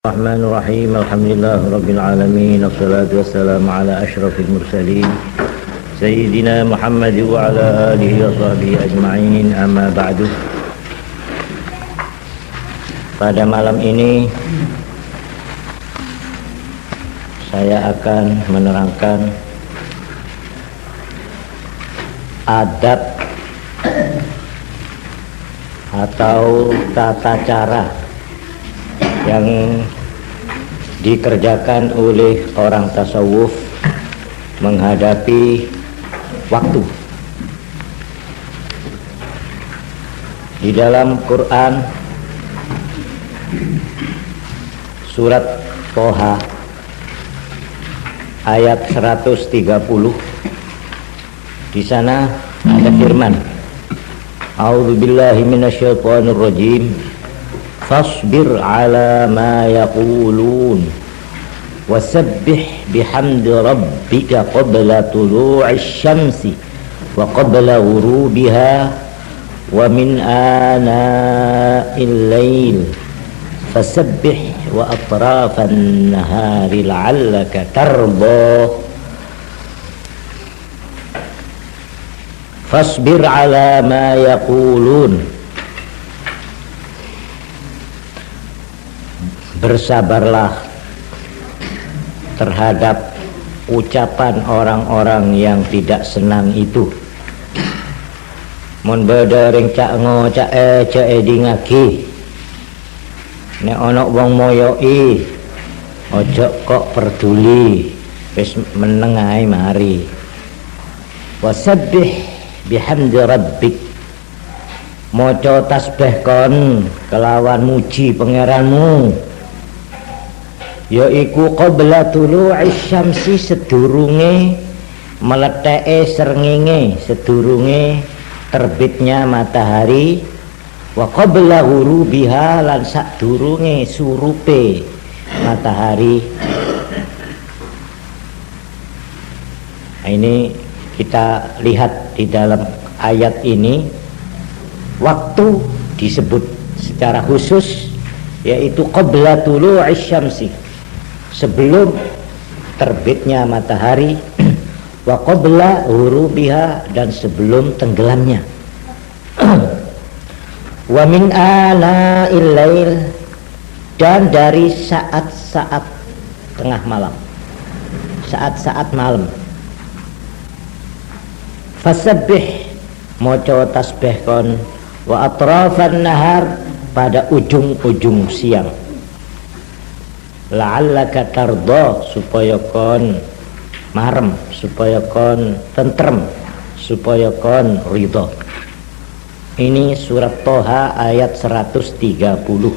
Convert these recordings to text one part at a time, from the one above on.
Bismillahirrahmanirrahim. Alhamdulillah Alamin. Assalatu wassalamu ala ashrafil mursalin Sayyidina Muhammad wa ala alihi wa sahbihi ajma'in. Amma ba'du. Pada malam ini saya akan menerangkan adab atau tata cara yang dikerjakan oleh orang tasawuf menghadapi waktu. Di dalam Quran surat Toha ayat 130, di sana ada firman, A'udzubillahi minasyaitonirrajim. Fasbir ala ma yaqulun wasabbih bihamdi rabbika qabla tulu'is syamsi wa qabla ghurubiha wa min ana'il lail fasabbih wa atrafan nahari la'allaka tarda. Fasbir ala ma yaqulun, bersabarlah terhadap ucapan orang-orang yang tidak senang itu. Mun beda ring cak ngo cak di ngaki nek ana wong moyoi ojo kok peduli, wis meneng ae mari. Wasabbih bihamdi rabbik, maca tasbih kon kelawan muji pangeranmu, yaiku qabla tulu'is syamsi, sedurunge meleteke srengenge, sedurunge terbitnya matahari, wa qabla ghurubiha, lan sadurunge surupe matahari. Nah, ini kita lihat di dalam ayat ini waktu disebut secara khusus, yaitu qabla tulu'is syamsi, sebelum terbitnya matahari, wa qabla ghurubiha, dan sebelum tenggelamnya, wa min ana'il lail, dan dari saat-saat tengah malam, saat-saat malam. Fasabbih, maca tasbih kon, wa atrafan nahar, pada ujung-ujung siang, la'allaka tarda, supaya kon marem, supaya kon tentrem, supaya kon ridha. Ini surat Toha ayat 130.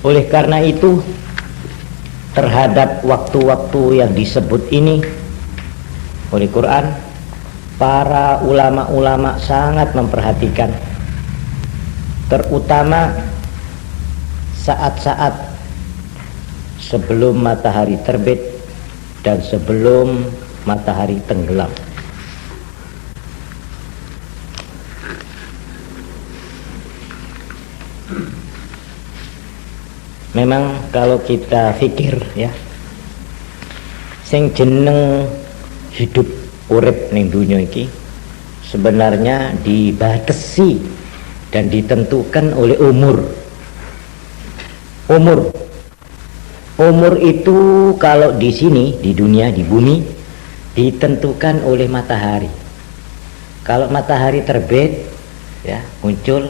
Oleh karena itu, terhadap waktu-waktu yang disebut ini oleh Quran, para ulama-ulama sangat memperhatikan, terutama saat-saat sebelum matahari terbit dan sebelum matahari tenggelam. Memang kalau kita fikir ya, sing jeneng hidup urip ning dunya iki sebenarnya dibatasi dan ditentukan oleh umur. Umur itu kalau di sini, di dunia, di bumi, ditentukan oleh matahari. Kalau matahari terbit ya, muncul,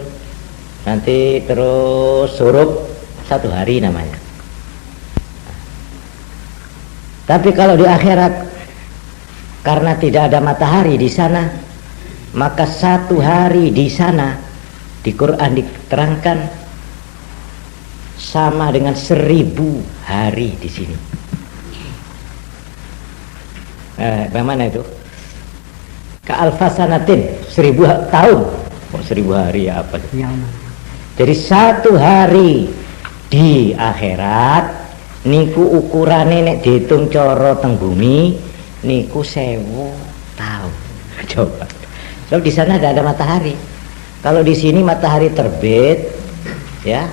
nanti terus surup, 1 hari namanya. Tapi kalau di akhirat, karena tidak ada matahari di sana, maka 1 hari di sana di Quran diterangkan sama dengan 1000 hari di sini. Bagaimana itu? Ka'alfasanatin, 1000 tahun. Kok 1000 hari ya apa? Jadi 1 hari di akhirat niku ukurane nek dihitung cara teng bumi niku 1000 tahun. Coba. Sebab di sana tidak ada matahari. Kalau di sini matahari terbit, ya,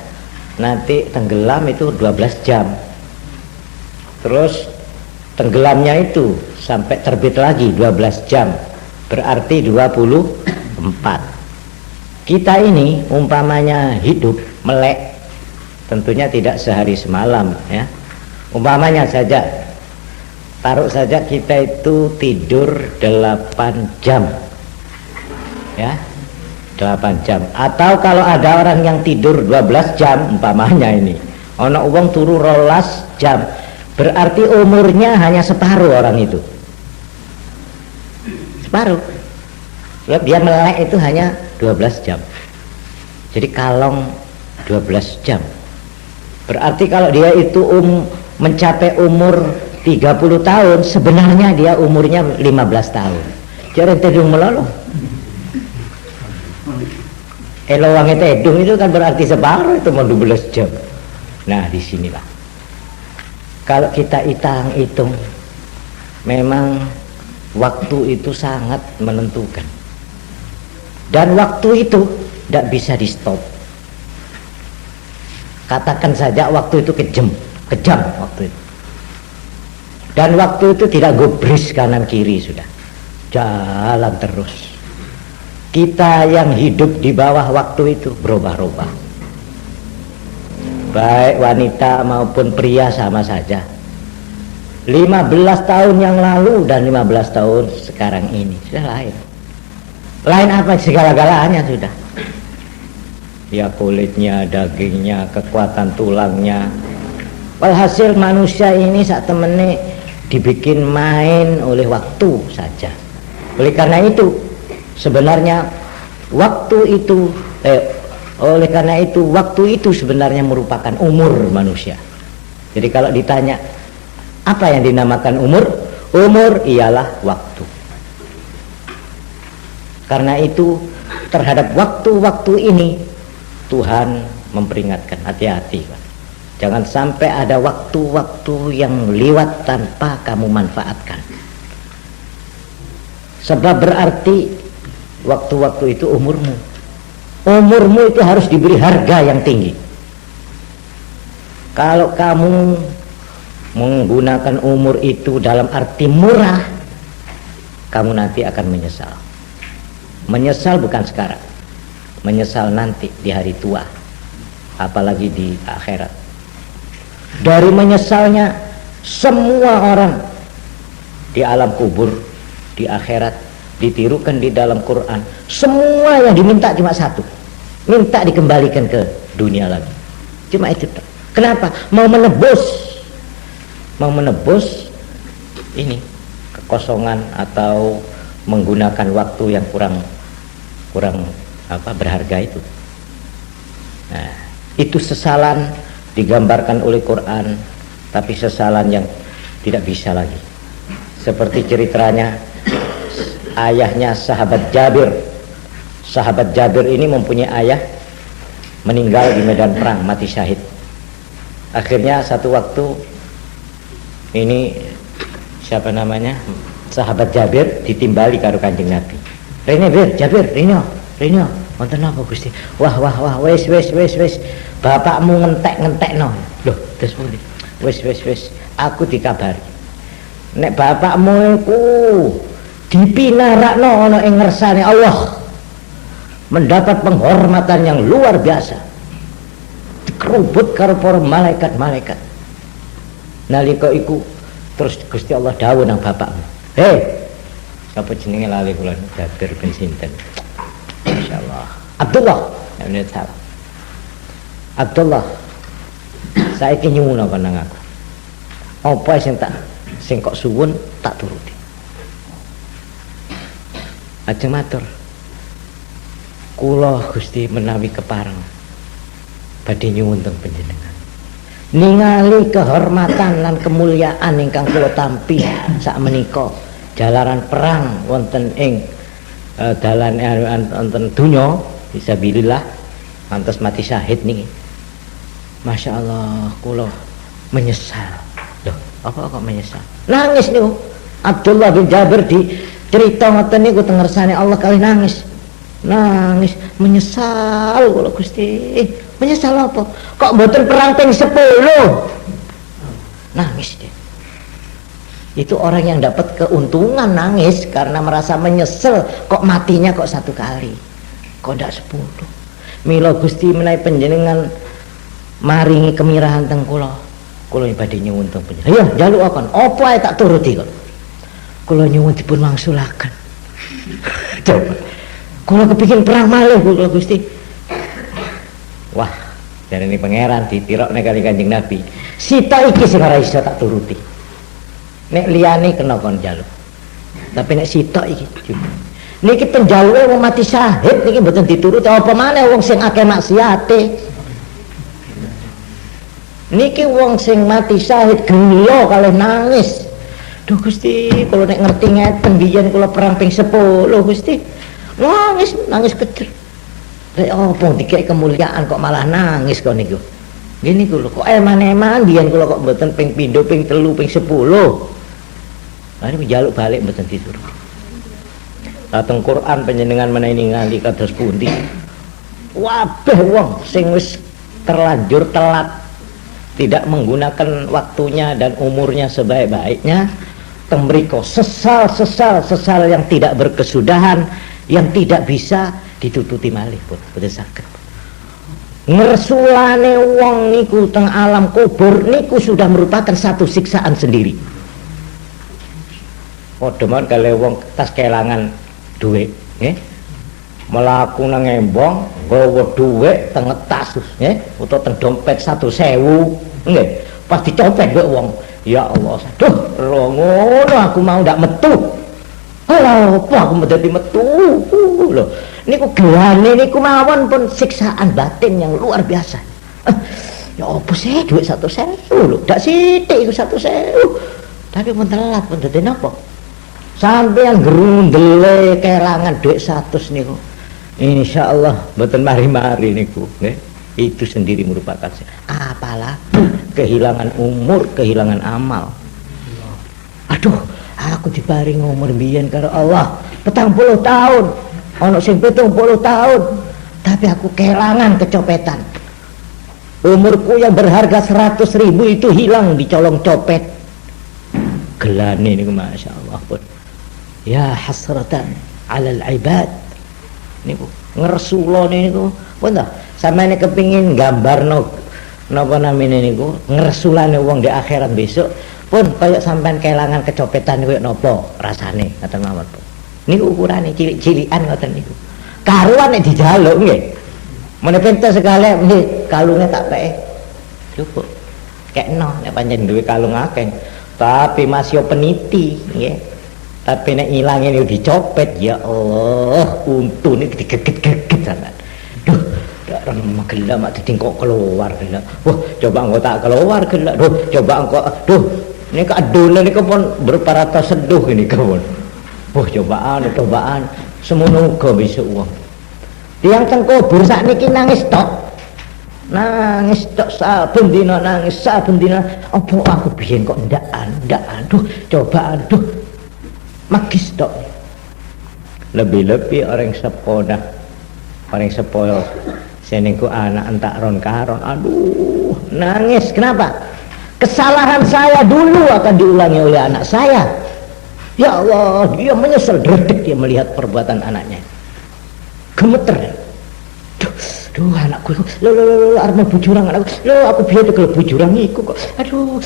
nanti tenggelam itu 12 jam. Terus tenggelamnya itu sampai terbit lagi 12 jam, berarti 24. Kita ini umpamanya hidup melek, tentunya tidak sehari semalam ya. Umpamanya saja, taruh saja kita itu tidur 8 jam ya, 8 jam. Atau kalau ada orang yang tidur 12 jam umpamanya ini, ono wong turu 12 jam, berarti umurnya hanya separuh orang itu, separuh. Sebab dia melek itu hanya 12 jam. Jadi kalong 12 jam. Berarti kalau dia itu mencapai umur 30 tahun, sebenarnya dia umurnya 15 tahun. Jadi tedung melolo. Elowang tedung itu kan berarti separuh, itu mau 12 jam. Nah, disinilah. Kalau kita hitung, memang waktu itu sangat menentukan. Dan waktu itu tidak bisa di stop. Katakan saja waktu itu kejam waktu itu. Dan waktu itu tidak gubris kanan kiri, sudah jalan terus. Kita yang hidup di bawah waktu itu berubah-ubah, baik wanita maupun pria sama saja. 15 tahun yang lalu dan 15 tahun sekarang ini sudah lain. Lain apa? Segala-galanya sudah. Ya kulitnya, dagingnya, kekuatan tulangnya. Walhasil manusia ini saat temennya dibikin main oleh waktu saja. Oleh karena itu sebenarnya waktu itu sebenarnya merupakan umur manusia. Jadi kalau ditanya apa yang dinamakan umur? Umur ialah waktu. Karena itu terhadap waktu-waktu ini Tuhan memperingatkan, hati-hati, jangan sampai ada waktu-waktu yang lewat tanpa kamu manfaatkan. Sebab berarti waktu-waktu itu umurmu. Umurmu itu harus diberi harga yang tinggi. Kalau kamu menggunakan umur itu dalam arti murah, kamu nanti akan menyesal. Menyesal bukan sekarang, menyesal nanti di hari tua, apalagi di akhirat. Dari menyesalnya semua orang di alam kubur, di akhirat, ditirukan di dalam Quran, semua yang diminta cuma satu, minta dikembalikan ke dunia lagi, cuma itu. Kenapa? Mau menebus ini kekosongan atau menggunakan waktu yang kurang berharga itu. Nah, itu sesalan digambarkan oleh Quran, tapi sesalan yang tidak bisa lagi. Seperti ceritanya ayahnya sahabat Jabir. Sahabat Jabir ini mempunyai ayah meninggal di medan perang, mati syahid. Akhirnya satu waktu ini siapa namanya, sahabat Jabir ditimbali karo Kanjeng Nabi. Rene Bir, Jabir, Rino, wonten apa Gusti? Wah, wis, bapakmu ngentek-ngentekno. Loh, terus pundi? Wis, aku dikabari. Nek bapakmu iku dipinarakno ana ing ngersane Allah, mendapat penghormatan yang luar biasa, dikerubut karo para malaikat-malaikat. Nalika iku terus Gusti Allah dawuh nang bapakmu, sapa jenenge lali kula, Jabir bin sinten, masyaallah, Abdullah bin Salam. Abdullah, saiki nyuwun apa nang aku, apa sing kok suwun tak turuti. Ajeng matur, kula Gusti menawi kepareng badhe nyuwun teng panjenengan, ningali kehormatan lan kemuliaan ingkang kula tampi sakmenika jalaran perang wonten ing dalan wonten donya fisabilillah antos mati syahid niki. Masya Allah, kula menyesal. Loh, apa kok menyesal? Nangis niku. Abdullah bin Jabir di cerita ngoten niku tengersane Allah kali nangis, menyesal kula Gusti, Menyesal apa? Kok mboten perang ping 10? Nangis dia. Itu orang yang dapat keuntungan nangis karena merasa menyesal, kok matinya kok 1 kali. Kok ndak 10? Mila Gusti menawi panjenengan maringi kemirahan teng kula. Kula badhe nyuwun teng panjenengan. Ayo njaluk akon, apa ae tak turuti kok. Kula nyuwun dipun wangsulaken. Coba. Kula kepengin perang malih kula Gusti. Wah, jarene pangeran ditirokne kali Kanjeng Nabi. Sita iki sing ora iso tak turuti. Nek liyane kena kon njaluk. Tapi nek sita iki niki penjaluke wong mati syahid niki mboten dituruti apa maneh wong sing akeh maksiate. Niki wong sing mati syahid gelo kalih nangis. Duh Gusti, kula nek ngerti ngeten biyen kula perang ping 10 Gusti. Nangis kejer. Lek opo dikek kemuliaan kok malah nangis kok niku. Gini kula kok eman-eman biyen kula kok mboten ping 7, ping 3, ping 10. Mari njaluk balik mboten dituruti. Dateng Quran panjenengan menawi ningali kados pundi. Wabeh wong sing wis terlanjur telat tidak menggunakan waktunya dan umurnya sebaik-baiknya, temriko sesal yang tidak berkesudahan, yang tidak bisa ditututi malih pun boten saged. Ngersulane wong niku teng alam kubur niku sudah merupakan satu siksaan sendiri. Padha mawon kale wong tas kelangan dhuwit, nggih. Melaku nang embong, nggawa dhuwit teng tas, nggih, utawa teng dompet 1.000, nggih. Pas dicopet mbek wong, ya Allah, duh, ngono aku mau ndak metu. Lha apa aku dadi metu? Lho, niku gelane niku mawon pun siksaan batin yang luar biasa. Ya apa sih dhuwit 1.000 lho, ndak sithik iku 1.000. Tapi pun telat pun dadi napa? Sampeyan grundele kelangan dhuwit 100 niku. Insyaallah mboten mari-mari niku, nggih. Itu sendiri merupakan apalah kehilangan umur, kehilangan amal. Aduh, aku diparing umur biyen karo Allah 40 tahun. Ana sing 70 tahun. Tapi aku kelangan kecopetan. Umurku yang berharga 100.000 itu hilang dicolong copet. Gelane niku masyaallah pun. Ya hasratan 'alal ibad. Niku ngersulane niku pun ta sampeyan kepengin gambarno napa namine niku ngersulane wong di akhirat besok pun kaya sampeyan kelangan kecopetan koyo napa rasane ngoten mawon. Niku ukurane cilik-cilikan ngoten niku. Karuan nek dijaluk nggih. Meneh pentes sekali nggih kalunge tak peke. Cukup. Kekno nek pancen duwe kalung akeh. Tapi masih peniti nggih. Tapi nek ilange niku dicopet ya Allah, untune digeget-geget sampean. Duh, dak remeng gelak mak ditingkok keluar gelak. Wah, coba engko tak keluar gelak. Duh, coba engko duh, niku adone niku pun berparata seduh ini pun. Wah, cobaan semono uga besok wong. Tiyang teng kubur sakniki nangis tok. Nangis tok saben dina nangis saben dina. Apa aku biyen kok ndak duh, cobaan duh. Magis tok. Lebih-lebih orang sepodah, orang sepoyo senengku anak entak ron karon, aduh nangis. Kenapa? Kesalahan saya dulu akan diulangi oleh anak saya. Ya Allah, dia menyesal dredeg dia melihat perbuatan anaknya. Gemeter. Duh anakku itu, lo arep mlebu jurang anakku. Lo aku biyen mlebu jurang iku kok. Aduh,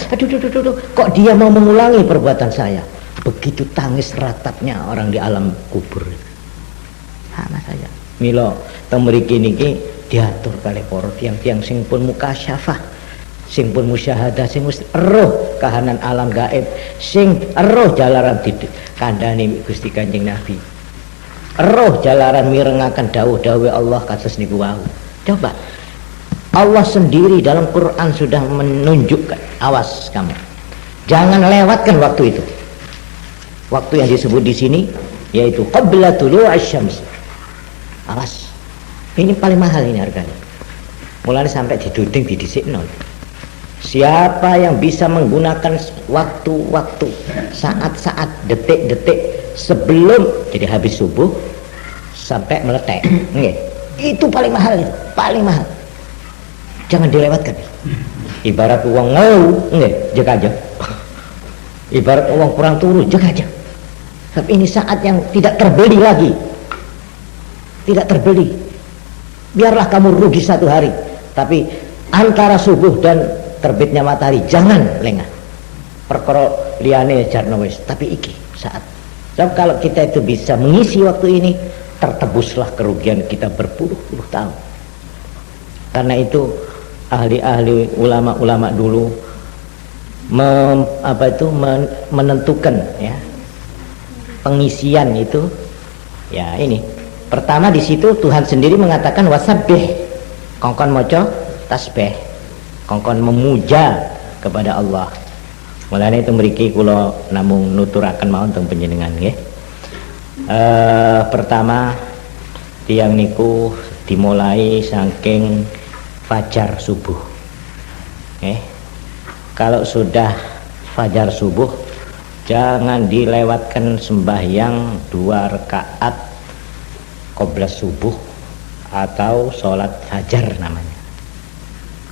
kok dia mau mengulangi perbuatan saya. Begitu tangis ratapnya orang di alam kubur. Sama saja. Mila teng mriki niki diatur kalih para tiyang-tiyang sing pun mukasyafah, sing pun musyahadah, sing wis eruh kahanan alam gaib, sing eruh jalaran dikandhani Gusti Kanjeng Nabi. Eruh jalaran mirengaken dawuh-dawuh Allah kados niku wau. Coba Allah sendiri dalam Quran sudah menunjukkan, awas kamu. Jangan lewatkan waktu itu. Waktu yang disebut di sini yaitu qabla tulu'asy syams. Awas. Ini paling mahal ini harganya. Mulai sampai diduding didhisikno. Siapa yang bisa menggunakan waktu-waktu, saat-saat, detik-detik sebelum jadi habis subuh sampai meletek, nggih. Itu paling mahal itu, paling mahal. jangan dilewatkan. Ibarat uang ngau, nggih, jaga aja. Ibarat uang kurang turu, jaga aja. Tapi ini saat yang tidak terbeli lagi. Tidak terbeli. Biarlah kamu rugi 1 hari, tapi antara subuh dan terbitnya matahari jangan lengah. Perkara liyane jarno wis, tapi iki saat. Sebab kalau kita itu bisa mengisi waktu ini, tertebuslah kerugian kita berpuluh-puluh tahun. Karena itu ahli-ahli ulama-ulama dulu menentukan ya pengisian itu ya ini. Pertama di situ Tuhan sendiri mengatakan wasabbih, kongkon maca tasbih, kongkon memuja kepada Allah. Mulane itu mriki kula namung nuturaken mawon teng panjenengan nggih. Pertama tiyang niku dimulai saking fajar subuh. Kalau sudah fajar subuh jangan dilewatkan sembahyang 2 rakaat qoblas subuh atau sholat fajar namanya.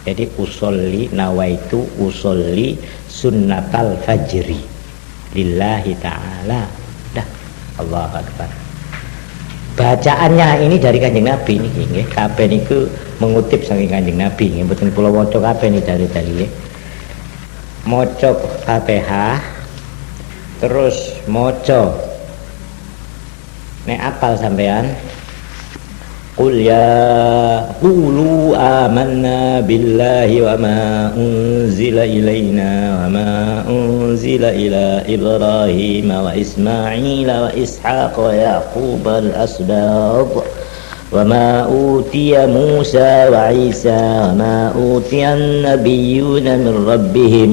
Jadi usolli nawaitu usolli sunnatal fajri lillahi ta'ala. Dah, Allahu Akbar. Bacaannya ini dari Kanjeng Nabi niki nggih, kabeh niku mengutip saking Kanjeng Nabi nggih, mboten kula waca kabeh niki dalil-dalil nggih. Maca Fatihah terus maca nek apal sampean qul ya qulu amanna billahi wa ma unzila ilaina wa ma unzila ila ibrahim wa ismaila wa ishaq wa yaqub al asbab wa ma utiya musa wa isa wa ma utiya an-nabiyyuna min rabbihim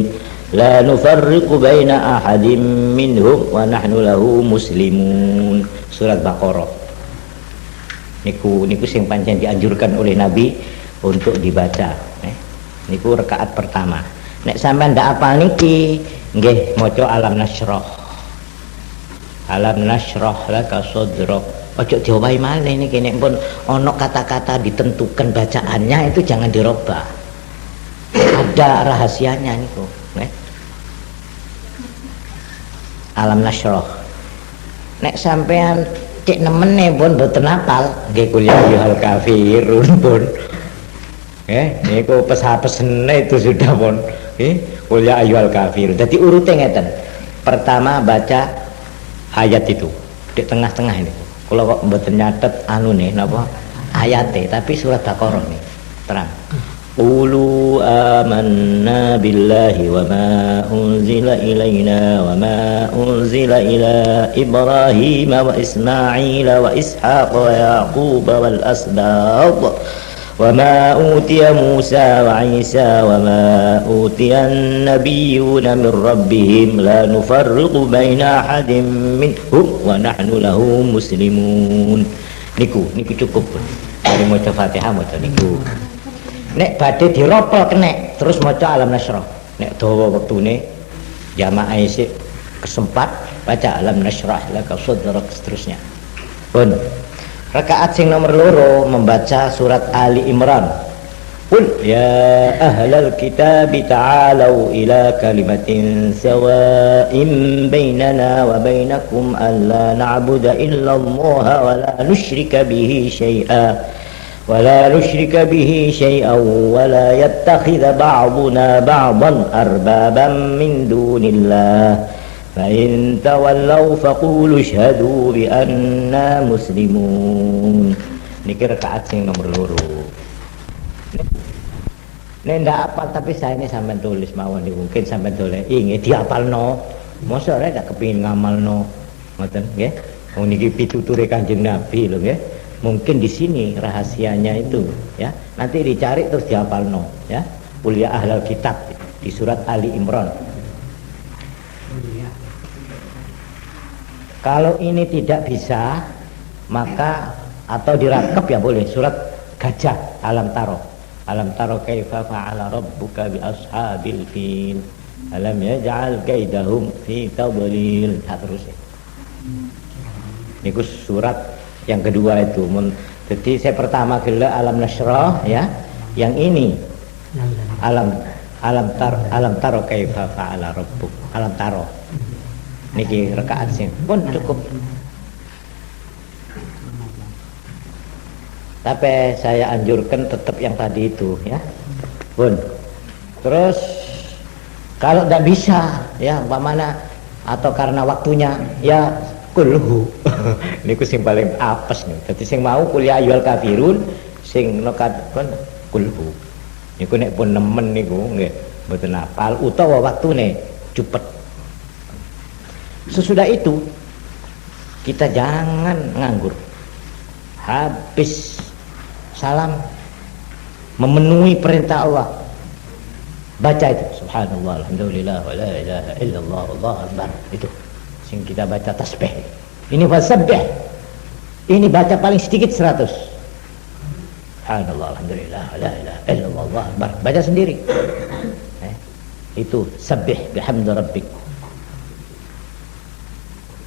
la nufarriqu baina ahadin minhum wa nahnu lahu muslimun. Surat Baqarah niku sing pancen dianjurkan oleh Nabi untuk dibaca. Niku rakaat pertama. Nek sampean ndak apal niki nggih maca alam nasyrah. Alam nasyrah laka sadrak. Ojo diowahi malih niki nek pun ana kata-kata ditentukan bacaannya itu jangan dirubah. Ada rahasianya niku. Alam nasyrah. Nek sampean cek nemene pun mboten hafal nggih kuliah ayyuhal kafirun pun. Niku pesene itu sudah pun. Kuliah ayyuhal kafirun. Dadi urute ngeten. Pertama baca ayat itu di tengah-tengah ini. Kula kok mboten nyatet anune napa ayate, tapi surat Baqarah nih. Terang. Qulu amanna billahi wa ma unzila ilaina wa ma unzila ila Ibrahim wa Ismail wa Ishaq wa Yaqub wal asbab wa ma utiya Musa wa Isa wa ma utiya an-nabiyyuna min rabbihim la nufarriqu baina ahadin minhum wa nahnu lahu muslimun. Niku cukup dari maca Fatihah maca niku. Nek badhe diropol kenek terus maca alam nasyrah. Nek dawa wektune jamaah isih kesempat baca alam nasyrah laka sadrak seterusnya. Pun rakaat sing nomor 2 membaca surat Ali Imran. Qul ya ahlal kitab ta'alu ila kalimatin sawa'in bainana wa bainakum alla na'budu illa Allah wa la nusyrika bihi syai'a ولا نشرك به شيئا ولا يتخذ بعضنا بعضا أربابا من دون الله فإن تولوا فقولوا اشهدوا بأننا مسلمون. Niki rakaat sing nomor 2. Nek ndak apal tapi saya ini sampean tulis mawon niku mungkin sampean dolek nggih diapalno. Mosok rek gak kepengin ngamalno. Ngoten nggih. Wong niki pituture Kanjeng Nabi lho nggih. Mungkin di sini rahasianya itu ya. Nanti dicari terus dihafalno ya. Qul ya ahlal kitab di surat Ali Imran. Kalau ini tidak bisa maka atau dirakep ya boleh surat Gajah alam taro. Alam taro kaifa fa'ala rabbuka bi ashabil fil. Alam yaj'al kaidahum fi tadlil. Terus ya. Niku surat yang kedua itu. Jadi saya pertama gila alam nasyrah ya. Yang ini alam taro kaifa fa'ala rabbuk. Alam taro. Niki rakaat sing pun cukup. Tapi saya anjurkan tetap yang tadi itu ya. Pun. Terus kalau tidak bisa ya umpamana atau karena waktunya ya kulhu. Niku sing paling apes nih. Dadi sing mau kuliah ayyuhal kafirun sing nokat kon kulhu. Niku nek pun nemen niku nggih mboten hafal utawa waktune cepet. Sesudah itu kita jangan nganggur. Habis salam memenuhi perintah Allah. Baca itu subhanallah alhamdulillah wa la ilaha illallah wallahu akbar. Itu sing kita baca tasbih. Ini fasabbih. Ini baca paling sedikit 100. Subhanallah alhamdulillah wa la ilaha illallah wallahu akbar. Baca sendiri. Itu sabbih bihamdi rabbik.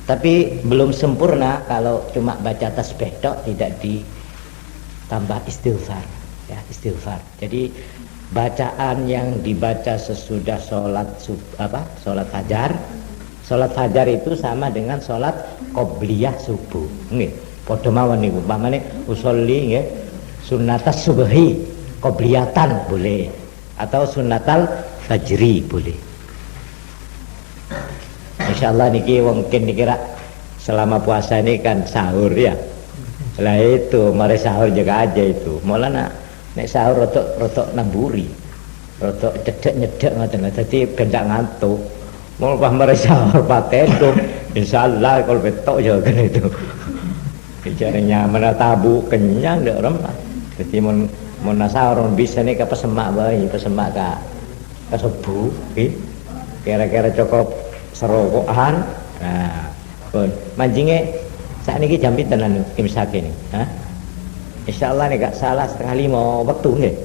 Tapi belum sempurna kalau cuma baca tasbih tok tidak ditambah istighfar ya, istighfar. Jadi bacaan yang dibaca sesudah sholat fajar. Sholat fajar itu sama dengan sholat qobliyah subuh. Nggih, padha mawon niku. Umpamane usolli nggih sunnatas subhi qobliyatan boleh atau sunnatal fajri boleh. Insyaallah niki mungkin dikira selama puasa ini kan sahur ya. Lah itu mari sahur juga aja itu. Mulane nek sahur rotok namburi. Rotok cedek-nyedek ngoten. Dadi ben gak ngantuk. Mau pas mari sahur patedo. Insyaallah kalau betok ya kan itu. Bicaranya mana tabu kenyang ndak remah. Dadi mun sahur bisa nih ke pesemak bae, pesemak ka sebu nggih. Kira-kira cukup serokokan. Nah, pun manjinge sakniki jam pinten anu imsak ini? Hah? Insyaallah nek gak salah 4:30 waktu nggih.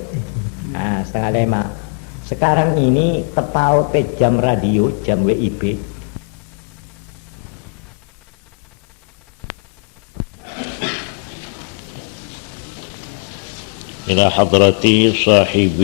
Nah, 4:30. Sekarang ini tepaut jam radio, jam WIB. Ila hadrati sahibi